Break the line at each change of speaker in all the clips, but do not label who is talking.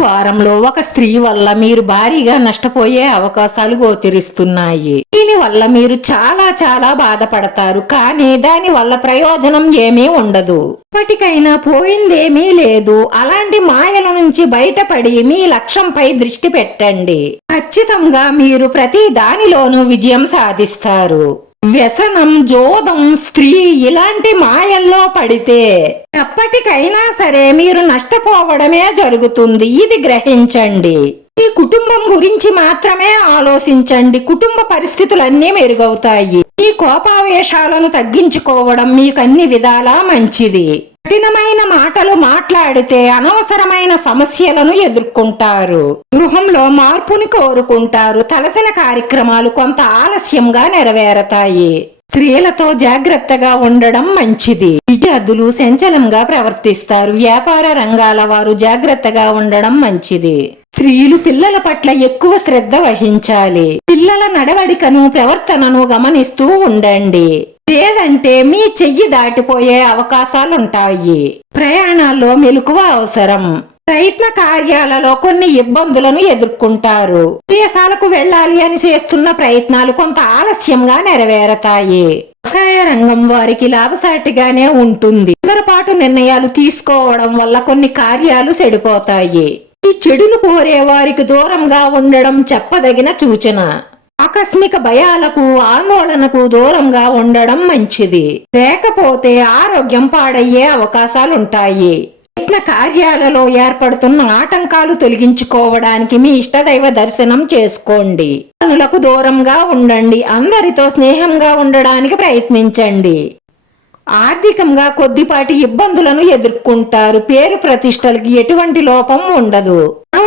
వారంలో ఒక స్త్రీ వల్ల మీరు భారీగా నష్టపోయే అవకాశాలు గోచరిస్తున్నాయి. దీని వల్ల మీరు చాలా చాలా బాధపడతారు. కానీ దాని వల్ల ప్రయోజనం ఏమీ ఉండదు. ఇప్పటికైనా పోయిందేమీ లేదు. అలాంటి మాయల నుంచి బయటపడి మీ లక్ష్యంపై దృష్టి పెట్టండి. ఖచ్చితంగా మీరు ప్రతి దానిలోనూ విజయం సాధిస్తారు. వ్యసనం జోదం స్త్రీ ఇలాంటి మాయల్లో పడితే ఎప్పటికైనా సరే మీరు నష్టపోవడమే జరుగుతుంది. ఇది గ్రహించండి. మీ కుటుంబం గురించి మాత్రమే ఆలోచించండి. కుటుంబ పరిస్థితులన్నీ మెరుగవుతాయి. మీ కోపావేశాలను తగ్గించుకోవడం మీకు అన్ని విధాలా మంచిది. కఠినమైన మాటలు మాట్లాడితే అనవసరమైన సమస్యలను ఎదుర్కొంటారు. గృహంలో మార్పుని కోరుకుంటారు. తలసిన కార్యక్రమాలు కొంత ఆలస్యంగా నెరవేరతాయి. స్త్రీలతో జాగ్రత్తగా ఉండడం మంచిది. విద్యార్థులు సంచలంగా ప్రవర్తిస్తారు. వ్యాపార రంగాల వారు జాగ్రత్తగా ఉండడం మంచిది. స్త్రీలు పిల్లల పట్ల ఎక్కువ శ్రద్ధ వహించాలి. పిల్లల నడవడికను ప్రవర్తనను గమనిస్తూ ఉండండి. లేదంటే మీ చెయ్యి దాటిపోయే అవకాశాలుంటాయి. ప్రయాణాల్లో మెలకువ అవసరం. ప్రయత్న కార్యాలలో కొన్ని ఇబ్బందులను ఎదుర్కొంటారు. దేశాలకు వెళ్ళాలి అని చేస్తున్న ప్రయత్నాలు కొంత ఆలస్యంగా నెరవేరతాయి. వ్యవసాయ రంగం వారికి లాభసాటిగానే ఉంటుంది. తొందరపాటు నిర్ణయాలు తీసుకోవడం వల్ల కొన్ని కార్యాలు చెడిపోతాయి. ఈ చెడును కోరే వారికి దూరంగా ఉండడం చెప్పదగిన సూచన. ఆకస్మిక భయాలకు ఆందోళనకు దూరంగా ఉండడం మంచిది. లేకపోతే ఆరోగ్యం పాడయ్యే అవకాశాలుంటాయి. యత్న కార్యాలలో ఏర్పడుతున్న ఆటంకాలు తొలగించుకోవడానికి మీ ఇష్టదైవ దర్శనం చేసుకోండి. పనులకు దూరంగా ఉండండి. అందరితో స్నేహంగా ఉండడానికి ప్రయత్నించండి. ఆర్థికంగా కొద్దిపాటి ఇబ్బందులను ఎదుర్కొంటారు. పేరు ప్రతిష్టలకి ఎటువంటి లోపం ఉండదు.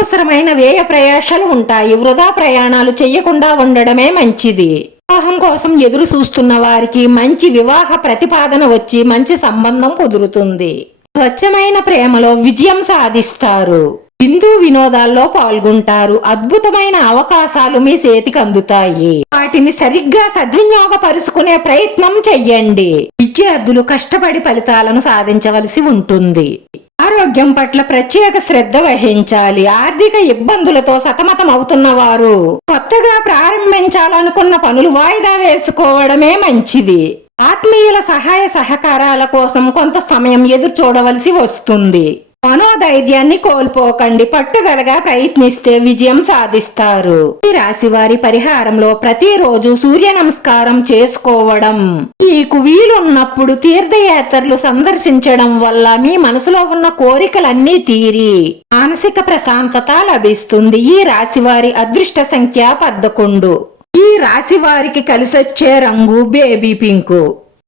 అవసరమైన వ్యయ ప్రయాసాలు ఉంటాయి. వృధా ప్రయాణాలు చేయకుండా ఉండడమే మంచిది. వివాహం కోసం ఎదురు చూస్తున్న వారికి మంచి వివాహ ప్రతిపాదన వచ్చి మంచి సంబంధం కుదురుతుంది. స్వచ్ఛమైన ప్రేమలో విజయం సాధిస్తారు. బిందు వినోదాల్లో పాల్గొంటారు. అద్భుతమైన అవకాశాలు మీ చేతికి అందుతాయి. వాటిని సరిగ్గా సద్వినియోగపరుచుకునే ప్రయత్నం చెయ్యండి. విద్యార్థులు కష్టపడి ఫలితాలను సాధించవలసి ఉంటుంది. ఆరోగ్యం పట్ల ప్రత్యేక శ్రద్ధ వహించాలి. ఆర్థిక ఇబ్బందులతో సతమతం అవుతున్న వారు కొత్తగా ప్రారంభించాలనుకున్న పనులు వాయిదా వేసుకోవడమే మంచిది. ఆత్మీయుల సహాయ సహకారాల కోసం కొంత సమయం ఎదురు చూడవలసి వస్తుంది. మనోధైర్యాన్ని కోల్పోకండి. పట్టుదలగా ప్రయత్నిస్తే విజయం సాధిస్తారు. ఈ రాశి వారి పరిహారంలో ప్రతిరోజు సూర్య నమస్కారం చేసుకోవడం మీకు వీలున్నప్పుడు తీర్థయాత్రలు సందర్శించడం వల్ల మీ మనసులో ఉన్న కోరికలన్నీ తీరి మానసిక ప్రశాంతత లభిస్తుంది. ఈ రాశి వారి అదృష్ట సంఖ్య పదకొండు. ఈ రాశి వారికి కలిసొచ్చే రంగు బేబీ పింక్.